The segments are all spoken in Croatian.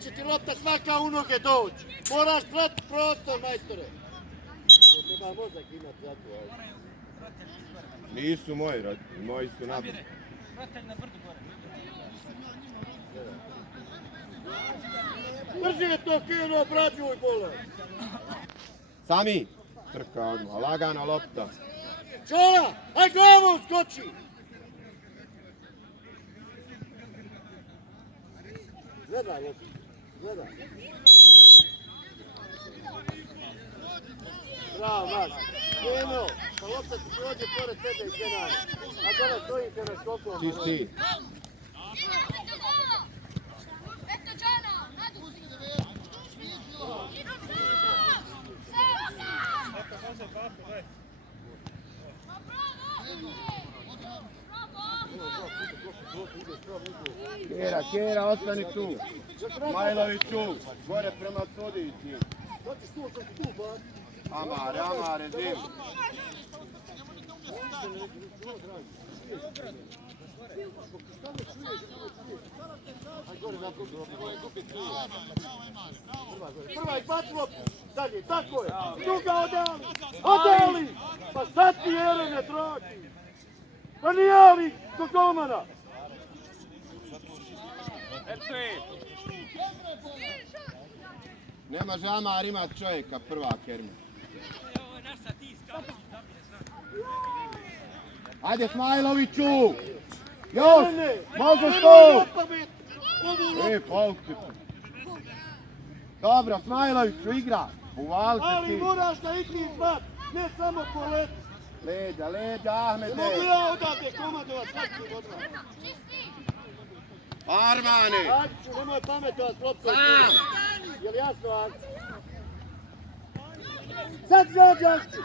Će ti lopta svaka u noge doći. Moraš pratiti prostor, majstore. Treba mozak imati za to. Nisu moji su napad. Brži je to Keno, obrađuj bola. Sami, trka odmah, lagana lopta. Čola, aj glavom skoči. Gledaj lopta, gledaj. Bravo, Maš. Keno, pa lopta ti prođe pored tebe i Kenana. A dole stojite na skokom. Čisti. Kjera, ostani tu. Majlović tu, gore prema sudici. Amare, zim. Prva i baci loptu. Dalje, tako je. Druga odali. Odali! Pa sad ti Jerene, dragi. Pa nije ali do golmana. Ne može Amar imat čovjeka prva Kerma. Ajde Smajloviću! Još! Možeš to! Polki. Dobro, Smajloviću igra. Uvali se ti. Ali moraš da igri zvat, ne samo po letu. Leđa, Ahmede. Ne mogu ja odavde komandovat svakim odmah. Armane! Akću, nemoj pametovat loptom. Jel jasno, Akću? Sad zađe Akću!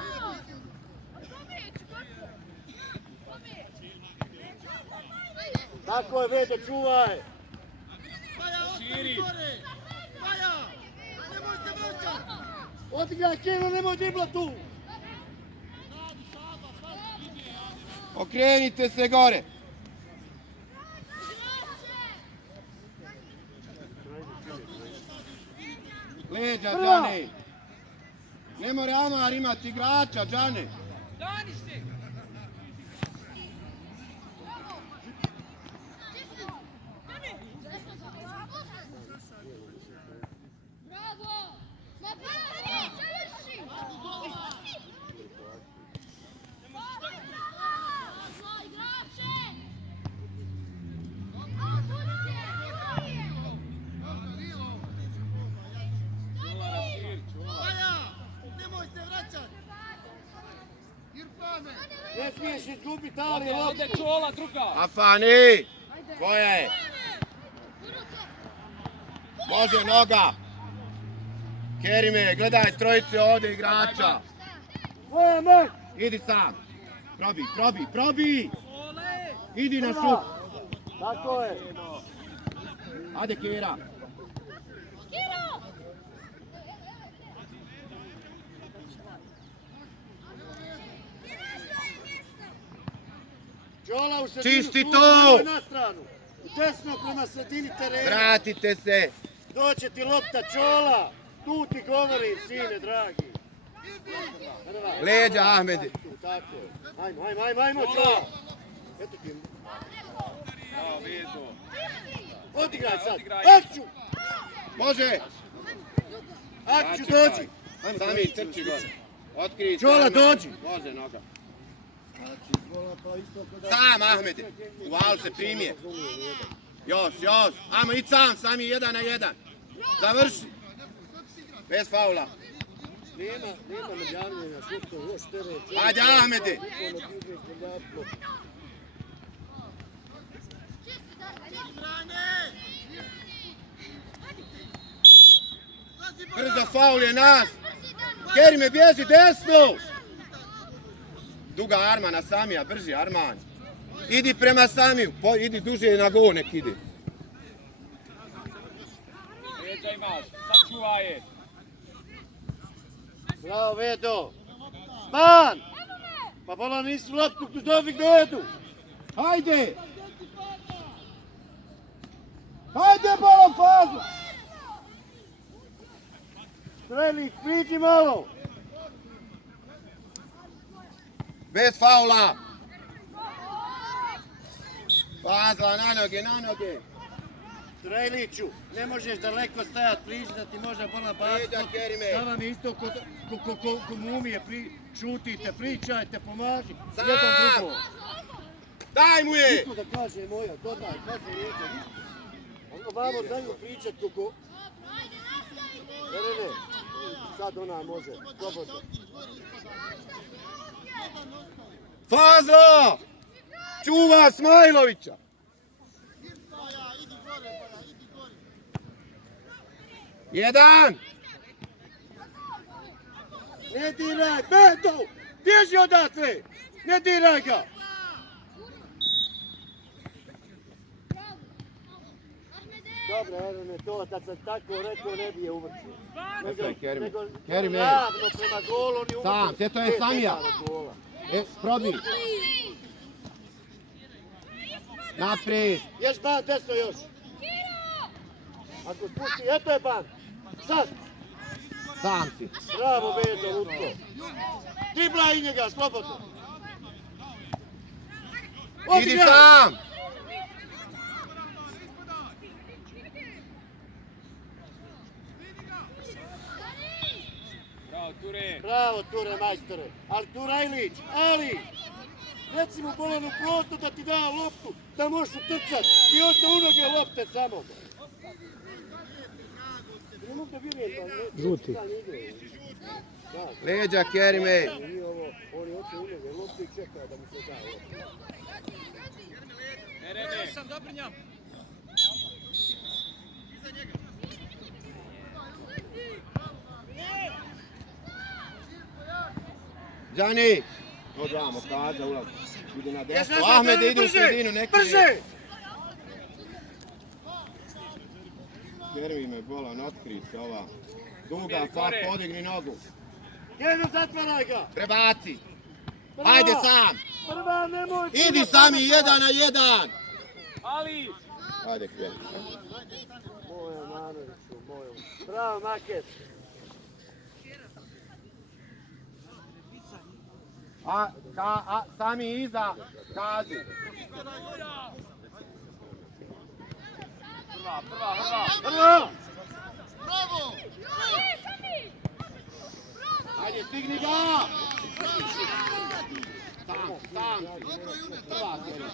Tako je, Vede, čuvaj! Širi! Maja! Nemoj se vraćati! Odigraj Keno, nemoj dribla tu! Okrenite se gore! Leđa, Džane! Ne mora Amar imati igrača, Džane! Ne smiješ izgubiti, ali loptu! Ovdje Čola, druga! Afani! Koja je? Može noga! Kerime, gledaj trojice ovdje igrača! Tvoja mak! Idi sam! Probi! Idi na šut! Tako je! Ajde Kera! Čola u sredinu, Čisti tu, to! nemoj na stranu! Desno prema sredini terena! Vratite se! Doće ti lopta, Čola! Tu ti govorim, sine, dragi! Leđa, Ahmede! Tako je! Ajmo, Čola! Eto ti! Odigraj sad! Akću! Može! Akću, dođi! Sami trči gore! Otkrij! Čola, dođi! Može noga! Sam, Ahmede! Uval se, primije! Još! Ajmo, ići sam, Sami 1 na 1! Završi! Bez faula! Nema medjavljenja, šutno, još tere. Ajde, Ahmede! Brzo, faul je nas! Kerime, bježi desno! Duga Armana, Samija, brži Arman! Idi prema Samiju, idi duže na go, nek ide. Leđa imaš, sačuvaj je! Bravo, Vedo! Man! Pa bola nisu loptu, tu dobik dojedu! Hajde! Hajde, bola fazu! Trelić, priđi malo. Bez faula. Fazla na noge, na noge. Treliću, ne možeš daleko stajati, priđi da ti može bola baciti. Leđa, Kerime. Da vam je isto ko mumije, šutite, pričajte, pomaži. Sam. Jedan drugom. Daj mu je! Niko da kaže moja, dodaj, kaže riječe. Ono vamo za nju pričat kako... Ne, sad ona može, slobodno. Fazla! Čuva Smajlovića! Jedan! Ne diraj, Beto! Bježi odatle! Ne diraj ga! Dobro, Erone, to kad sam tako rekao ne bi je uvršio. Kerime. Ravno prema golu, on je uvršio. Sam, sve to je Samija. Probi. Naprijed. Ješ ban, desno još. Ako spusti, eto je ban. Sad. Sam si. Bravo, Beto, Lutko. Dribla i njega, slobodno. Idi Odigraj. sam! Bravo, Ture. Bravo, Ture, majstore. Ali Turajlić, ali! Reci mu Bolanu prosto da ti da loptu, da možeš utrcat. I osta u noge lopte samo. Ne mogu da vjerujem da Žuti. Leđa, Kerime. Nije ovo, on je oče u noge loptu i čeka da mu se da loptu. Erene. Đani. Odvamo, kada ulazi. Ide na desno. Jes, Ahmed ide u sredinu, neki brže! Kerimi me bolan, otkri se ova. Duga, pa podigni nogu. Jedno zatvaraj ga! Prebaci. Prva! Ajde sam. Prva, nemoj! Idi sami, 1-1. Ali. Ajde, kreni. Moja Manoviću, moja. Bravo, Maket. Sami iza, kaži. Prva. Prva! Ajde, stigni ga. Sam. Prva, Kerimi.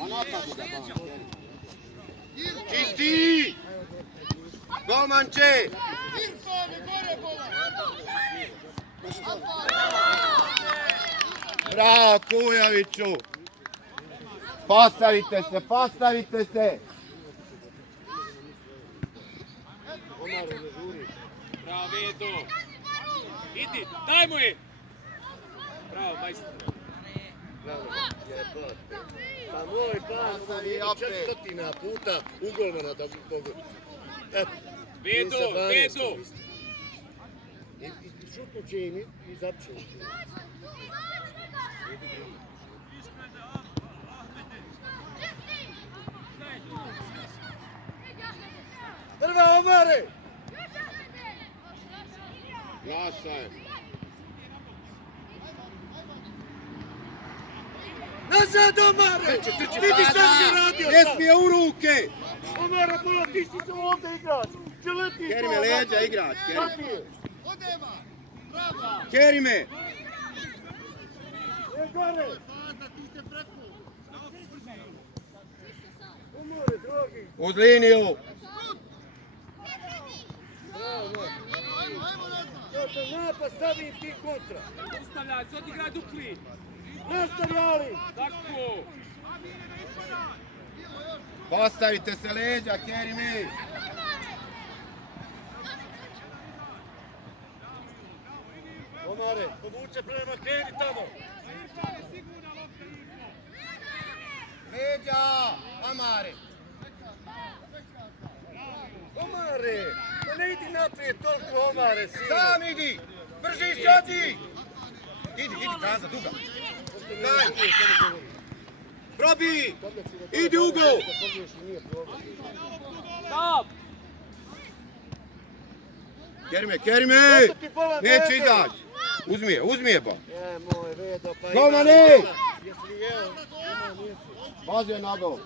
A napadu ga, Čisti! Golmanče! Bravo, Kujoviću! Postavite se! Omar, ne žuri. Bravo, Vedo. Idi, daj mu je. Bravo, majstor. Bravo, jebate. Pa moj plan, Ostavi nije opet. 400 puta u golmana da pogodi. Eto. Vedo, mi sa 12 Vedo. koristimo. I šutnu će im i zapće. Prva, Omare! Loša je. Nazad, Omare! Vidi šta si radio Ne sad! smije u ruke! Omare, bola, ti si se ovdje igrač! Čeleti Kerime, leđa igrač, Kerime. Kerime! Kerime! E, gore! Omare, drogi! Uz liniju! Bravo! Ja te napad stavim ti kontra! Ustavljaj, se odigraj dupli. Nastavljali! Tako. Postavite se leđa, Kerime! Omare, povuče prema kreni tamo! Leđa! Amare! Omare! Pa ne idi naprijed toliko, Omare, sine! Sam idi! Brži sjedi! Idi, Kaza, duga! Daj! Probi! Idi u ugao! Stop. Kerme! Neće izaći! Uzmi je ba! Moj Vedo, pa Golmani! Jesi li jeo? Pazi je na gol!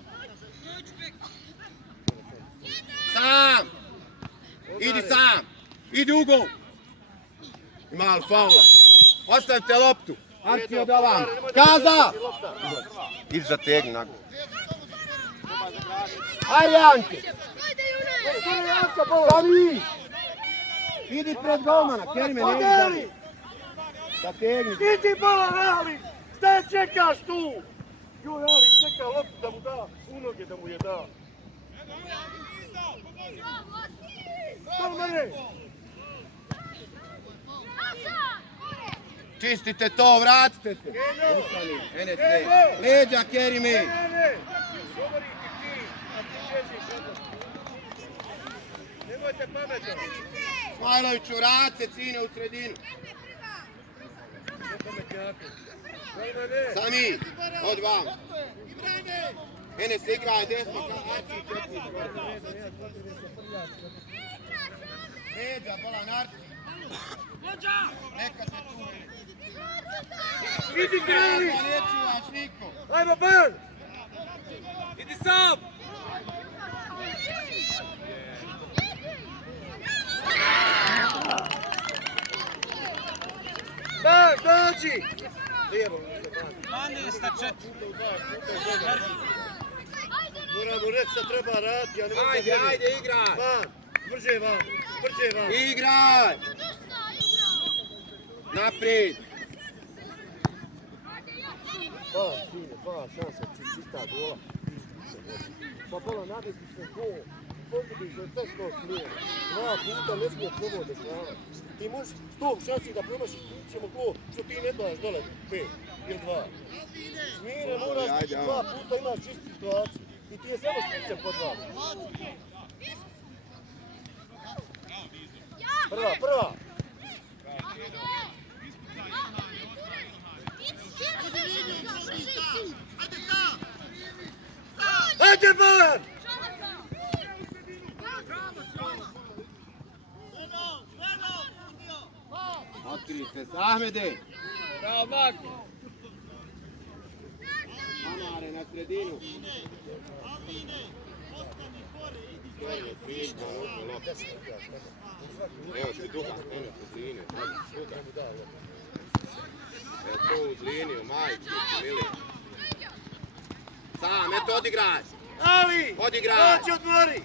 Sam! Idi sam! Idi u gol! Mal faula! Ostavite loptu! Arci od Alan! Kaza! Idi zategni na gol! Ajde Janke! Sami! Idi pred golmana, Kerime, ne idi dalje. Zategni. Idi bolan, Ali! Šta je čekaš tu? Joj, Ali čeka loptu da mu da, u noge da mu je da. Golmane! Čistite to, vratite se. Enese, leđa Kerime. Ne! Govori ti, a ti bježiš odmah. Nemojte pametno. Smajloviću, vrat se, cine u sredinu. Sami, od vam. Enes, igraj desno, Arči četni. Leđa, bolan Arči. Neka se tu Enes. Idi Greli! Ne čuvaš niko. Ajmo Ben! Idi sam! Ben, dođi! Lijevo. Moramo reći šta treba raditi, ja ne mogu Ajde, ajde, igraj. Van, brže van. Igraj! Naprijed! Pa, sine, šansa, čista gola. Pa bola, nadesni se gol. Pogledaš da je teško smijeno. 2 puta ne smije ovo dešavati. Ti možeš 100 šansi da promašiš, ćemo gol, što ti ne daš dole 5 ili 2. Smire, moraš, 2 puta imaš čistu situaciju. I ti je samo špice po 2. Prva! Ajde, Bojan! Otkrite se, Ahmede! Bravo, Maki! Amare na sredinu. Evo ti duga, ono uz liniju, duga. Evo to uz liniju, majke, mili. Sam, eto odigraj! Ali! Odigraj! Dođi odmori!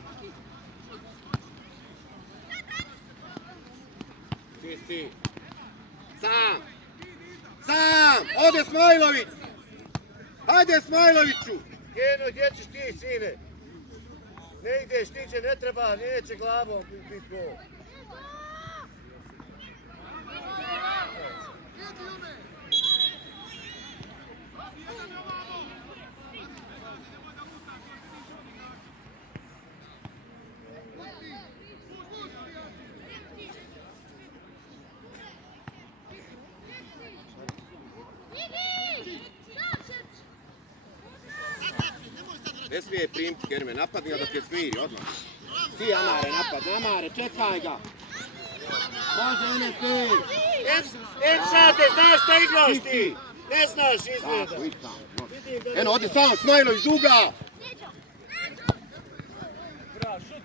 Čisti! Sam! Ode Smajlović! Hajde Smajloviću! Geno, gdje ćeš ti, sine? Ne ideš, ti će, ne treba, neće glavom biti gol. Ne smije primiti Kerme, napadni ga dok je smiri, odmah. Ti Amare napad, Amare, čekaj ga! Može Enes ti! Sate, znaš šta igraš ti? Ne znaš izgleda. Tako, i tamo. Eno, odi samo Smajlović, duga! Bravo, šut!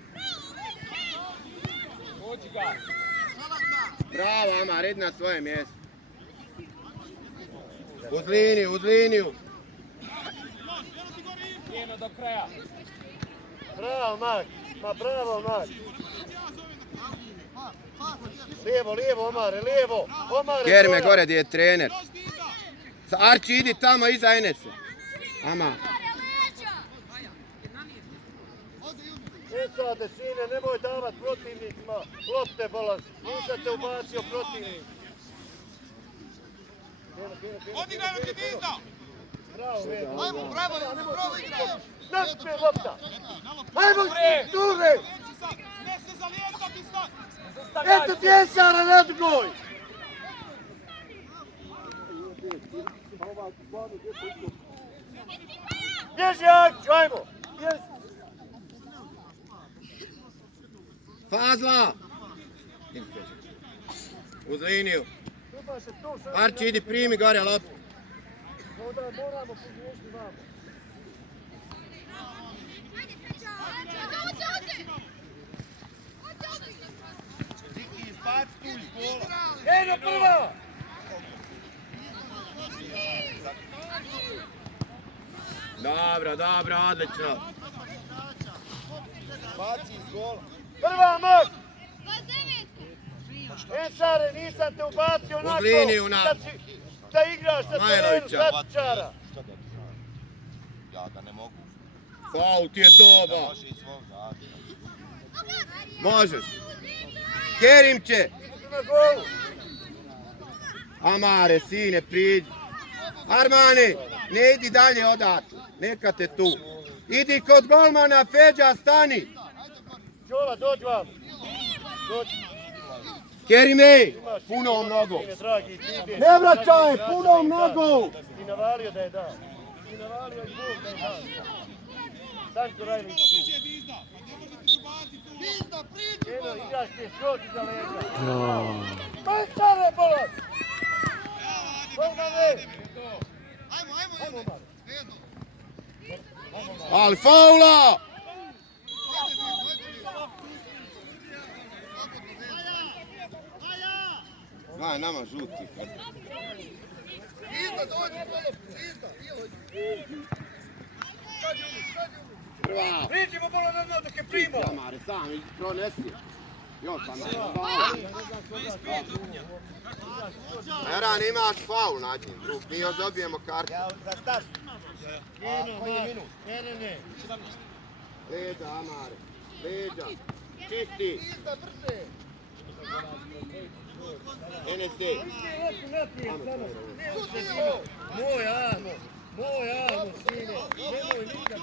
Pođi ga! Bravo Amare, idi na svoje mjesto. Uz liniju! Njeno do kraja! Bravo, Mak. Lijevo, Omare, lijevo. Kerme gore gdje je trener. Arči, idi tamo iza Enese. Ama. Sate, sine, nemoj davat protivnicima lopte bolan. Nisam te ubacio protivnik. Odigraj ti Dizda! Bravo, Vedo. Ajmo, bravo, igraj! Naspje lopta. Ajmo, Ture. Ne se zalijecati sad! Eto ti je Sara nadgoj. Bježi Akću, ajmo. Bježi. Fazla! Idi Feđa. Uz liniju. Trubaše tu, sad Arči, idi primi gore loptu. onda moramo pogriješiti vamo. Viki, izbaci tu iz gola. Eno prva! Dobro, dobro, odlično. Baci iz gola. Prva mak! Ensare, nisam te ubacio onako liniju na- da igraš sa terenu Majlovića. statičara. Šta da ti radim? Ja ga ne mogu. Faul ti je to, Da ba. može i svog radi. Možeš. Kerimče. Na golu. Amare, sine, priđi. Armani, ne idi dalje odatle. Neka te tu. Idi kod golmana, Feđa, stani. Đola, dođi vam. Dođi. Kerime, punom nogom. Sine, dragi, ti ideš. Ne vraćaj, punom nogom. Ti navalio da je da. Ti navalio i Bog da je da. Sanko Rajlić tu. Eno, igraš ti skroz iza leđa. Ensare, bolan! Golmane! Ajmo, Omar. Ali faula! Znaj, nama žuti. Prva. Priđimo bolan na dno dok je primo. Amare, sam pronesi. Još Amare, faul. Eran, imaš faul nad njim, drug. Mi još dobijemo kartu. Ja za start. Eno, koji je Mar. minut? Ne. Leđa, Amare. Leđa. Čisti. Enesi. Moj amo, sine. Nemoj nikad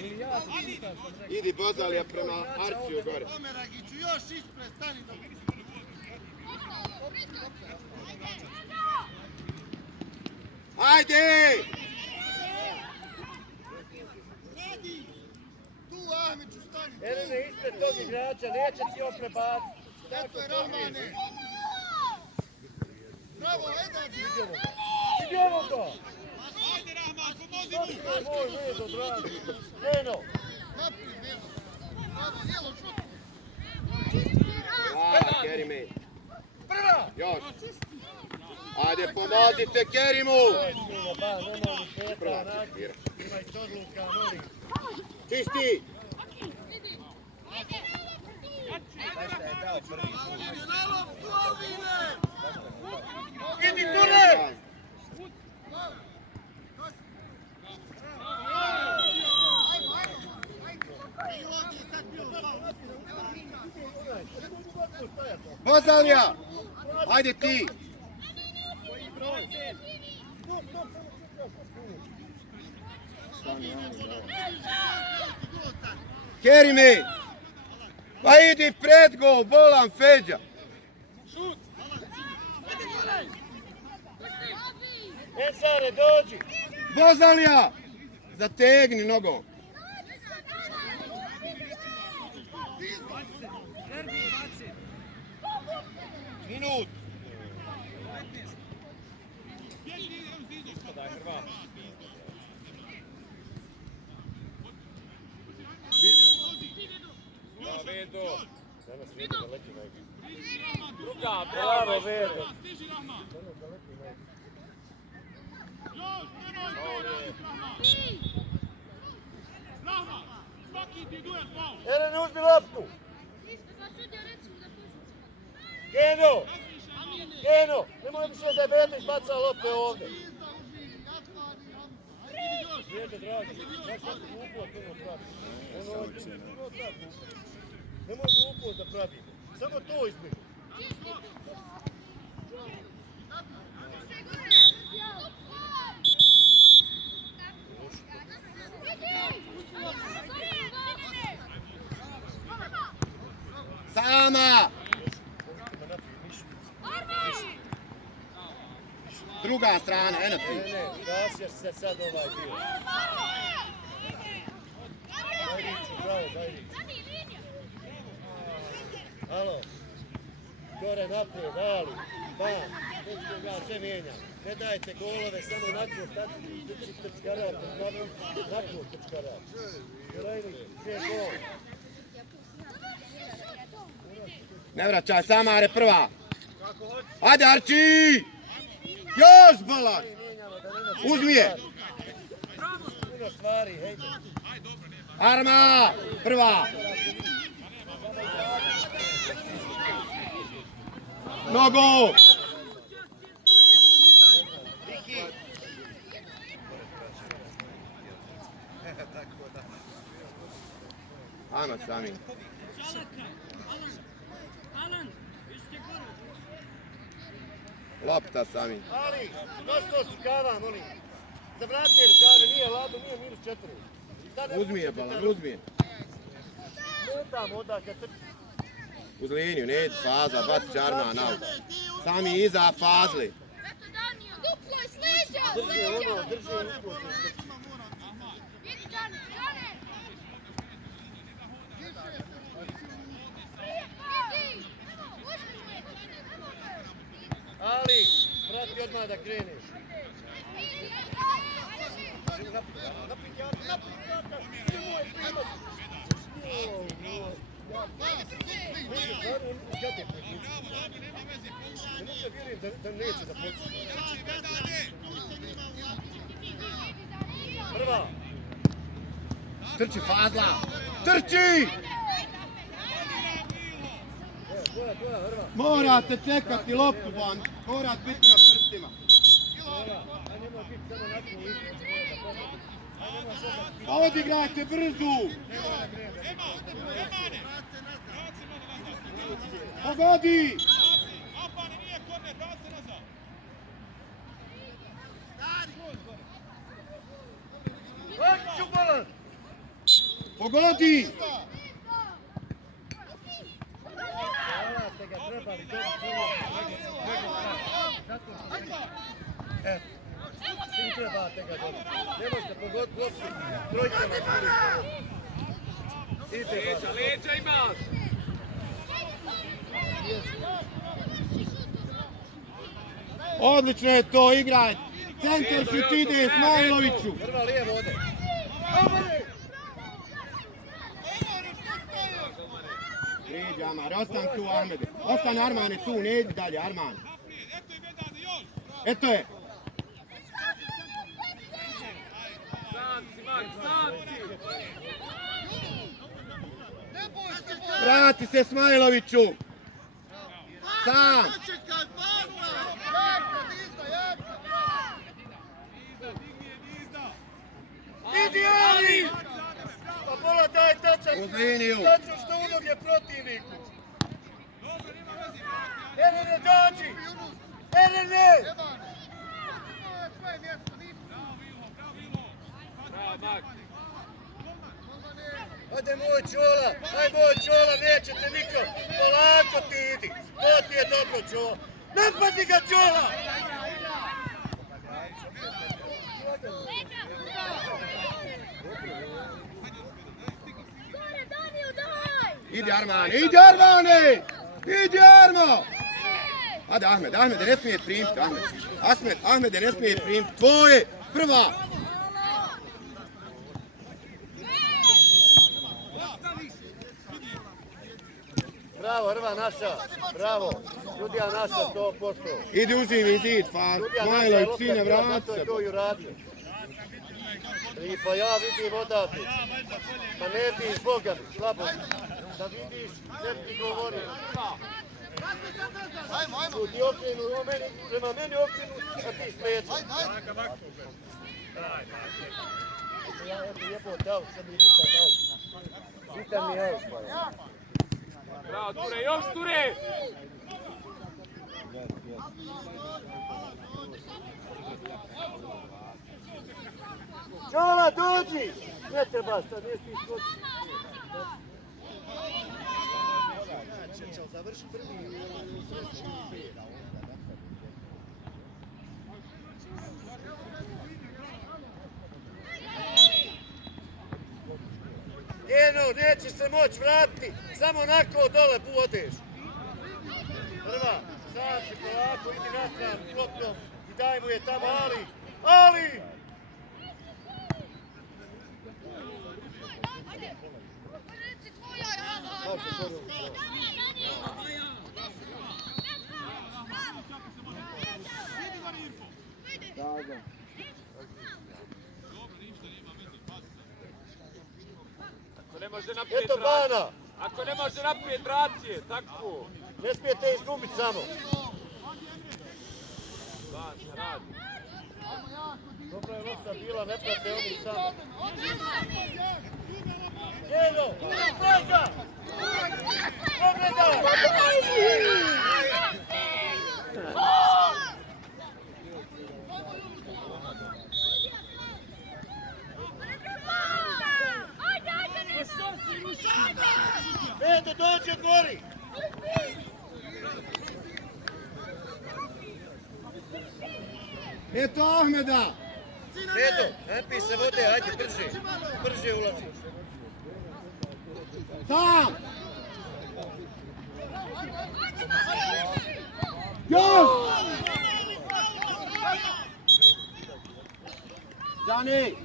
milijardu puta sam rekao. Idi Bozalija prema Arčiju gore. Omeragiću, još ispred, stani da vidim. Ajde! Tu, Ahmeću, stani. Erene, ispred tog igrača, neće ti on prebaciti. Eto je Rahmane. Bravo, Edadi. Idemo ga! Ajde, Rahman, pomozi To je moj vedo, dragi. Eno! Naprijed, Vedo. Bravo, jelo, šut. Ajde, Kerime. Prva! Još. Ajde, pomozite Kerimu. Sine, ba, nemoj ni peta, Prva, onaki. Kira. Ima i odluka, molim. Čisti. Idi, Ture! Bozalija. Ajde ti. Kerime. Pa idi pred gol, bolan Feđa. Ensare, dođi! Bozalija. Zategni nogom. Minut. Vedo. Danas Vedo da leti najbolje. Druga, Bravo, bravo. Vedo! Erene, uzmi loptu! Keno! Nemoj više da je Vedo izbacao lopte ovdje. Vedo, dragi, znaš kako glupost ono pravi? Nemoj glupost da pravi. Samo to izbjegu. Sama. Druga strana, eno ti. Ne, gasio se sad ovaj dio. Zajriću, bravo, Zajrić. Alo. Gore naprijed, ali, bam, nećete ga sve mijenjati. Ne dajte golove, samo nakon trčkarate, nakon trčkarate. Korajnik, sve gol. Ne vraćaj, Samare prva. Ajde Arči! Još bolan! Uzmi je! Puno stvari, hejde. Arma! Prva! Nogu! Ajmo sami. Lopta sami. Ali, dosta su kava, molim. Zavratite rukave, nije lado, nije minus 4. Uzmi je balan, uzmi je. Ne tamo odakle trči. Uz liniju, ne ide faza, baci će Arman out. Sami iza fazli. Drži ono, drži usput. Ali, prati odmah da kreneš. Da neće da počne. Prva. Trči fazla! Trči! Morate čekati loptu, ban. Morate biti na prstima. Odigrajte brzu! Pogodi! Pogodi! Svi trebate ga dobiti. Ne možete pogoditi loptu. Trojka na kuru. Svi trebate. Leđa imaš! Odlično je to, igraj! Centar šut ide Smajloviću! Prva lijevo ode. Priđi Arman, ostan tu Ahmede. Ostan Armane tu, ne idi dalje Arman. Eto je! Sam si, Mak, sam si! Vrati se Smajloviću! Sam! Idi Ali! Pa pola daj tačak. Uz liniju! Tačno što u noge protivniku. Erene dođi! Erene! Bravo, Mak! Ajde moj čola, aj moj čola, nećete niko. Polako ti idi. To ti je dobro čola. Napadi ga čola! Idi Armane, idi Armane! Idi Armo! Ajde Ahmed, Ahmede ne smije primiti, Ahmede ne smije primiti, tvoje, prva! Bravo, Hrva naša, bravo. Sudija naša 100%. Idi uzimi zid, Smajlović, sine, vrati se. To i uradio. I pa ja vidim odavde. Pa ne vidiš Boga mi, slabo. Da vidiš, ne bi ti govorio. Tu ti okrenu, prema meni okrenu, a ti spređaš. Ja eto jebao dao, sad mi je bitan dao. Bitan mi je evo spaja. Bravo, Ture, još Ture! Čola, dođi! Ne trebaš, sad nije ti skoči. Čao, završi prvi. Eno, nećeš se moći vratiti, samo onako dole odeš. Prva, sam se polako, idi na stranu, klopnom i daj mu je tamo Ali! Ali! Ako ne može naprijed Eto Bana! Ako ne može naprijed, vrati je, tako. Ne smijete izgubit samo. Ban, šta radi? Dobra je lopta bila, ne prate oni samo. Jelo! Trojka! Pogledaj! Edo, dođe gori! Eto Ahmeda! Edo, napij se vode, ajde brže. Brže ulazi. Sam! Još! Dani!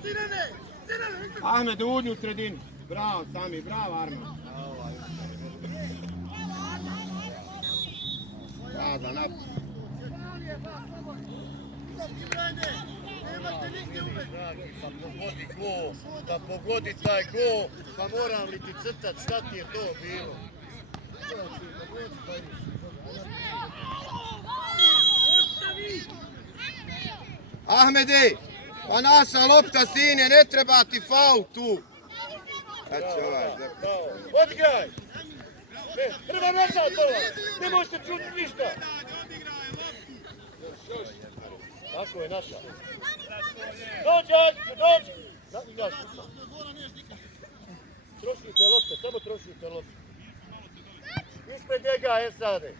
Ahmed, uđi u sredinu. Bravo, Sami, bravo, Arman. Bravo, napad. Nemate nigdje uvijek. Pa pogodi go, da pogodi taj go, pa moram li ti crtat šta ti je to bilo? Ahmede, pa naša lopta sine, ne treba ti faul tu. Znači ovaj, Odigraj! Prva nazad pola! Ne možete čuti ništa! Tako je naša. Dođi, Ađice, dođi! Igraš, trošite lopte, samo trošite lopte. Ispred njega, Esade.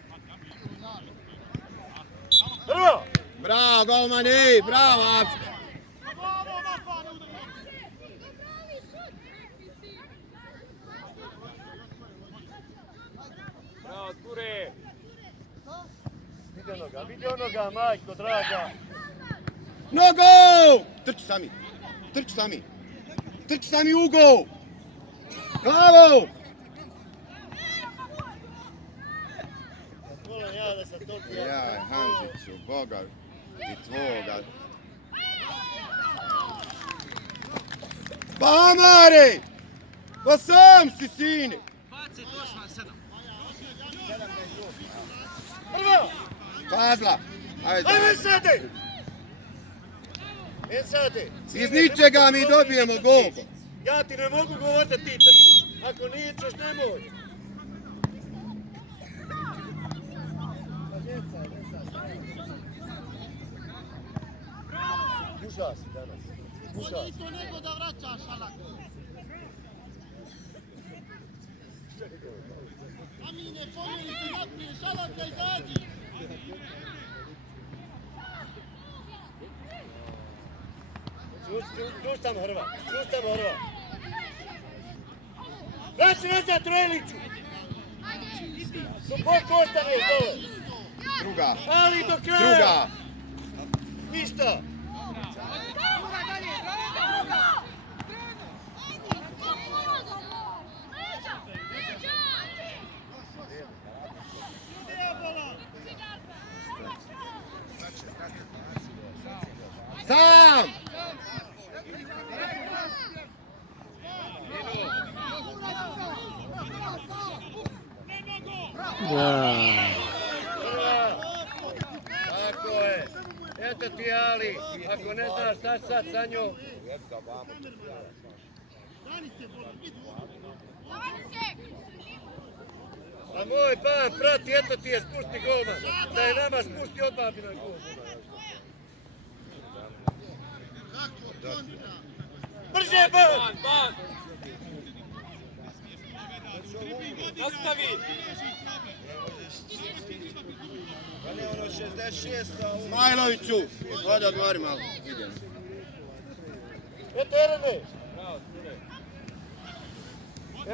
Prvo! bravo golmani, bravo Afka. Bravo, Ture. Vidi onoga, majko draga. Nogo! Trči Sami, trči Sami. Trči Sami u gol. Bravo! Volim ja da sam toliko Ja, Hamziću, Boga i tvoga. Pa Amare! Pa sam si sine! Prvo! Fazla! Ajde. Ajde, Esade! Esade! Iz ničega mi dobijemo gol. Ja ti ne mogu govoriti da ti trči. Ako ničeš, nemoj. Užas danas. Užas. Isto nego da vraćaš, Alak. Amine, pomjeri se naprijed, Alak da izađi. Sustam Hrva. Sustam Hrva. Vraći nazad Trojliću. Dok ostaneš dole. Druga. Ali do kraja. Druga. Ništa. Sam! Tako je. Eto ti Ali, ako ne znaš šta sad sa njom. A moj ban, prati, eto ti je spusti golman. Da je nama spusti odmah bi na gol. Brže ban! Ban, ban. Nastavi. Smajloviću! Ode odmori malo. Idem. Eto Erene! Bravo, Ture.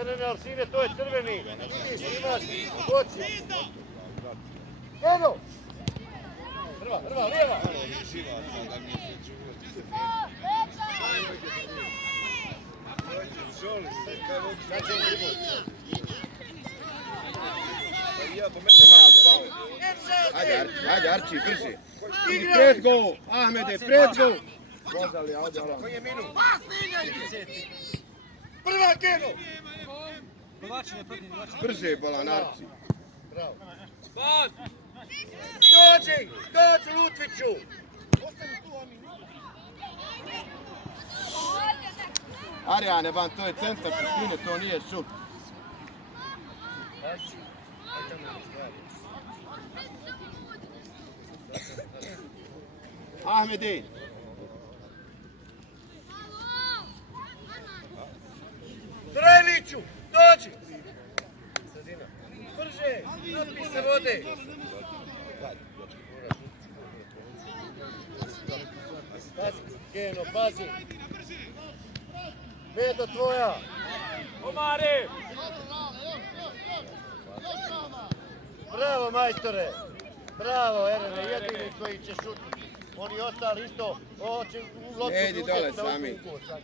Erene, ali sine, to je crveni. Vidiš, imaš oči. Eno! Prva, lijeva! Ajde Arči, brže. Idi pred gol, Ahmede, pred gol. Pozali, ajde, Alan. Koji je minut? Prva, Keno! Brže, bolan, Arči. Bravo. Pas! Dođi Lutviću! Arijane, van, to je centar tribine, to nije šut. Ahmedi. Trajliću, dođi! Sredina. Brže, napi se vode. Pazi, Keno, pazi. Vedo tvoja. Omare! Bravo, majstore. Bravo, Erene, jedini koji će šutiti. Oni ostali isto, ovo će u loptu Ne idi dole da sami. uzmu gol sad.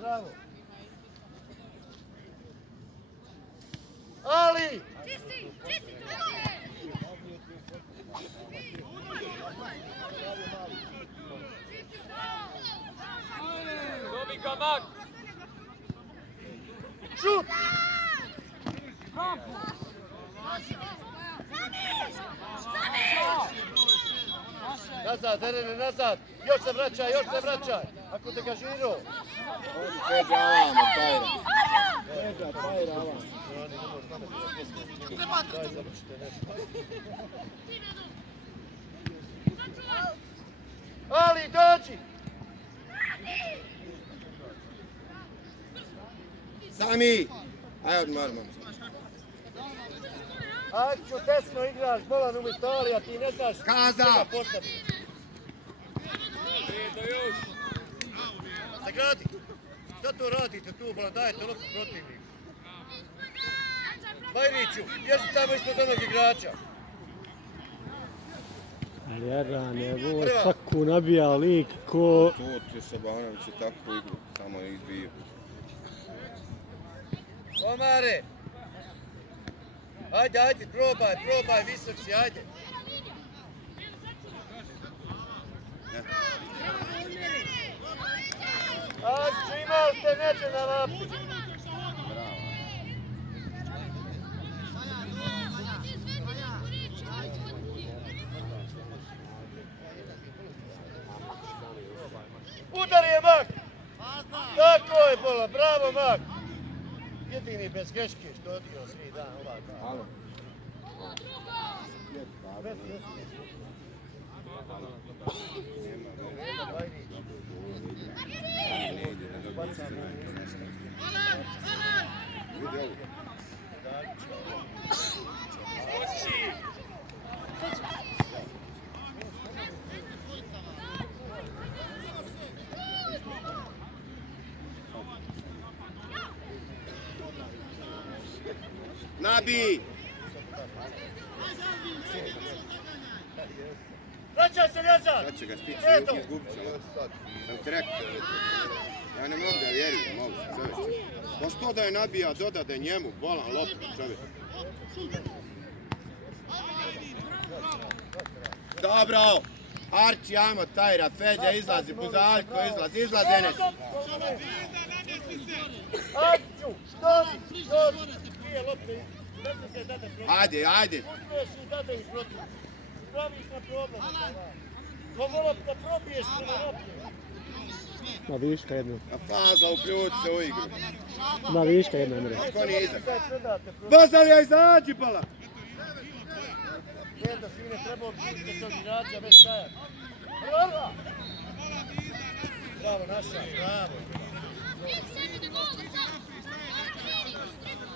Bravo. Ali! Dobi ga Mak! Šut! Nazad, Erene, nazad! Još se vraćaj! Ako te gažirao! Odi Feđa Alama, Tajra. Feđa, Tajra Alama. Daj, završite nešto. Ali, dođi! Sami! Ajde odmor, momče. Akću, desno igraš, bolan umjesto Alija, ti ne znaš Kaza! koga postaviti. Predo još! Zagradi! Šta to radite tu, bolan, dajete loptu protivniku? Bajriću, bježi tamo ispod onog igrača. Ali Erran je ovo svaku nabija lik ko... To ti Sabanović je takvu igru, samo je izbio. Omare! Ajde, probaj, visok si, ajde. Akću, imao ste neće na lapu. Udar je Mak! Tako je, bola, bravo Mak! Jedini bez greške što je odio svi dan ova dan. Alo. Oči! Nabi! Vraćaj se nazad! Sad će ga stići, Eto! izgubit će. Sam ti rekao. Ja ne mogu da vjerujem, mogu čovječe. Pa što da je nabija, dodade njemu, bolan loptu čovječe. Dobro! Arči, ajmo Tajra, Feđa izlazi, Buzaljko izlazi Enes. Akću, dođi! Dvije lopte, ne se dade protiv. Ajde. Uzmeš i dade ih protiv. Praviš na problem. Ovo lopta probiješ prema lopte. Ima viška jedno. A faza uključi se u igru. Ima viška jedno, Emre. Ko nije iza? Sad predate protiv. Bazalija izađi, bala! Jedna svine trebao pustiti tog igrača bez stajaka. Bravo! Bravo naša, bravo.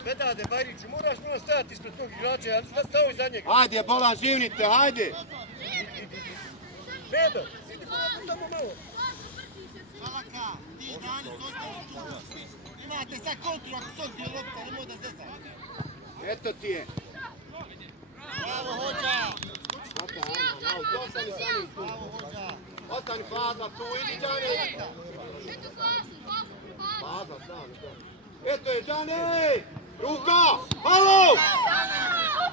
Bedade Bajriću, moraš stajati ispred tog igrača, ja stao iza njega. Ajde, bolan, živnite, ajde! Bedo, idi tamo malo. Šalaka, ti dani dođe. Imate sad kontru, ako se odbije lopta, nemoj da zezate. Eto ti je. Bravo, hoće. Ostani Fazla tu, idi Đane! Fazla, stani. Eto je Đane! Ruka! Halo!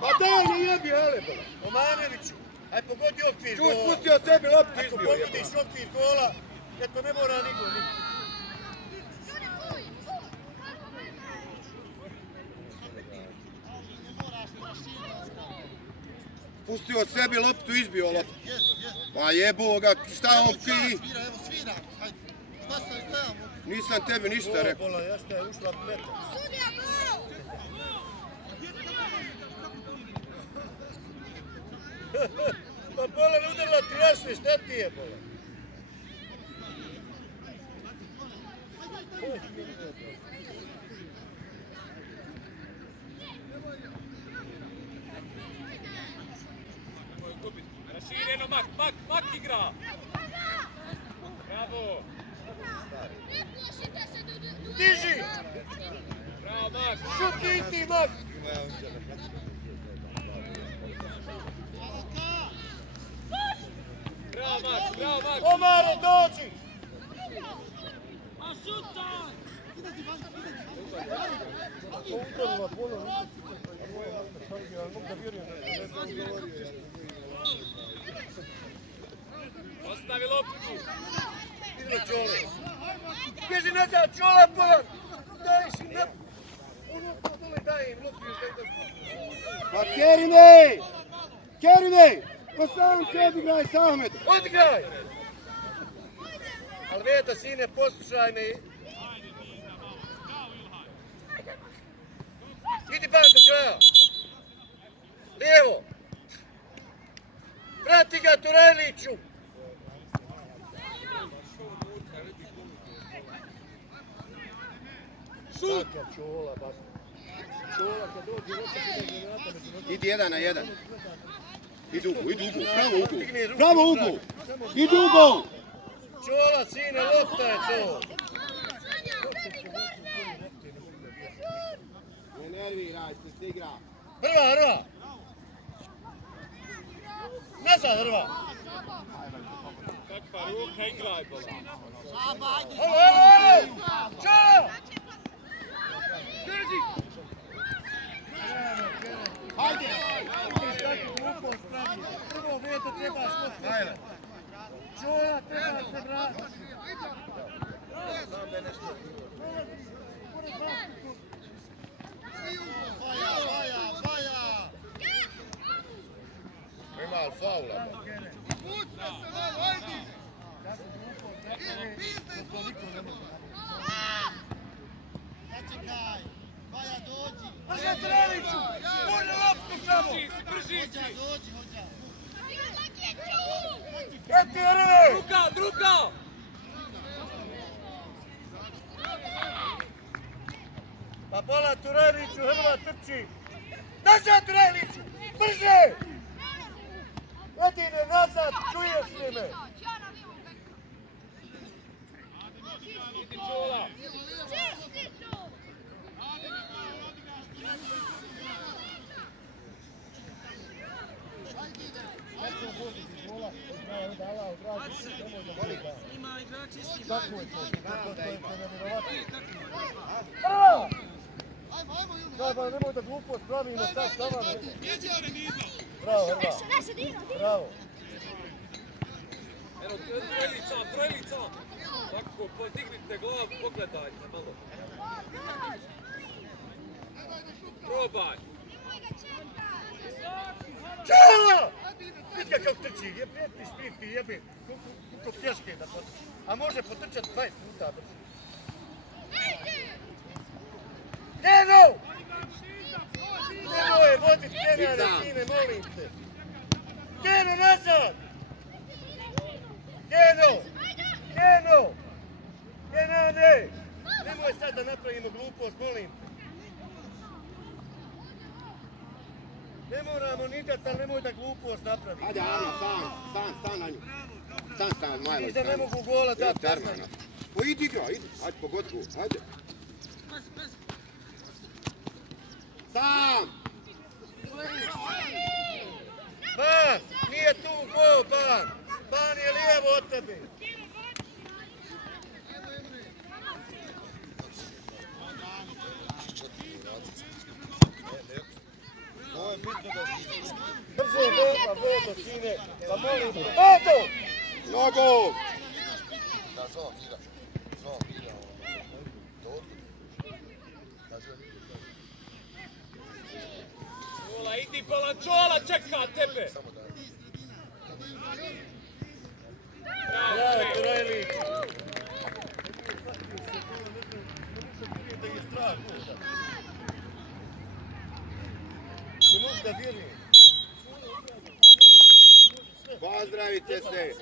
Pa daj, ne jebi, hele, bela! Omanoviću, aj pogodi okvir Tu gola. spustio sebi loptu Ako izbio. pogodiš okvir gola, eto ne mora niko. Pustio sebi loptu, izbio loptu. Pa jebo ga, šta on ti? Svira, evo svira. Hajde. Šta se stajamo? Nisam tebi ništa rekao. Bola, jeste je ušla metar. Pa Bola ne udarila trešnje, šta ti je Bola? Rašireno, Mak igra! Bravo! Diži! Bravo, Mak! Šuti ti, Mak! Bravo, Mak! Omare, dođi! Udarila Bola, Ostavi loptu! idemo Čole. Bježi nazad, Čola, Bola! Daj si na... Ono dole daj im, lopiju Pa Kerime! Kerime! Pa sam sebi igraj, Ahmed! Odigraj! Alveda, sine, poslušaj me. Idi ban do kraja. Lijevo. Vrati ga Turajliću. Šut! Čola, bak. Čola, kad dođe, Idi 1 na 1. Idi ugo, pravo ugo. Pravo ugo! Idi ugo! Čola, sine, lopta je to. Ne nerviraj se, se igra. Hrva! Nazad, Hrva! Kakva ruka, igraj, Bola! Halo! Čola! Hajde! Prvo Veto trebaš potpuno. Čola, treba se vratiti. Baja! Ima li faula? Začekaj! Baja, dođi! Može Treliću! Može loptu samo! Brži si! Hođa, dođi, hođa! Eti Hrve! Druga! Pa Bola Turajliću, Hrva trči! Nazad Turajliću! Brže! Edine nazad, čuješ li me? Idi Čola! Hrva! Ajmo, Jume! Daj, nemoj da glupost pravimo sad s vama. Bravo, Hrva. Bravo. Eno, trojlica! Tako, podignite glavu, pogledajte malo. Probaj! Čola! Vidi ga kako trči, je prijeti špiti, jebi. Kako pješke da potrči. A može potrčat 20 puta brzo. Keno! Nemoj vodit Kenjane, sine, molim te. Keno, nazad! Keno! Kenane! Nemoj sad da napravimo glupost, molim te. Ne moramo nidat, ali nemoj da glupost napravimo. Hajde, Arman, stan na nju. Stan, Majlo. Viš da ne mogu gola dati. Armana. Pa idi igra, idi. Hajde, pogodi go, hajde. Sam! Ban! Nije tu go, Ban! Ban je lijevo od tebe! tebe. Ovo je bitno da si. Brže Vedo, sine, pa molim te. Vedo! Nogu! Čola, idi Balančola, čeka tebe. Ja, Trajlić. Da je strah. Minuta vjerujem. Pozdravite se!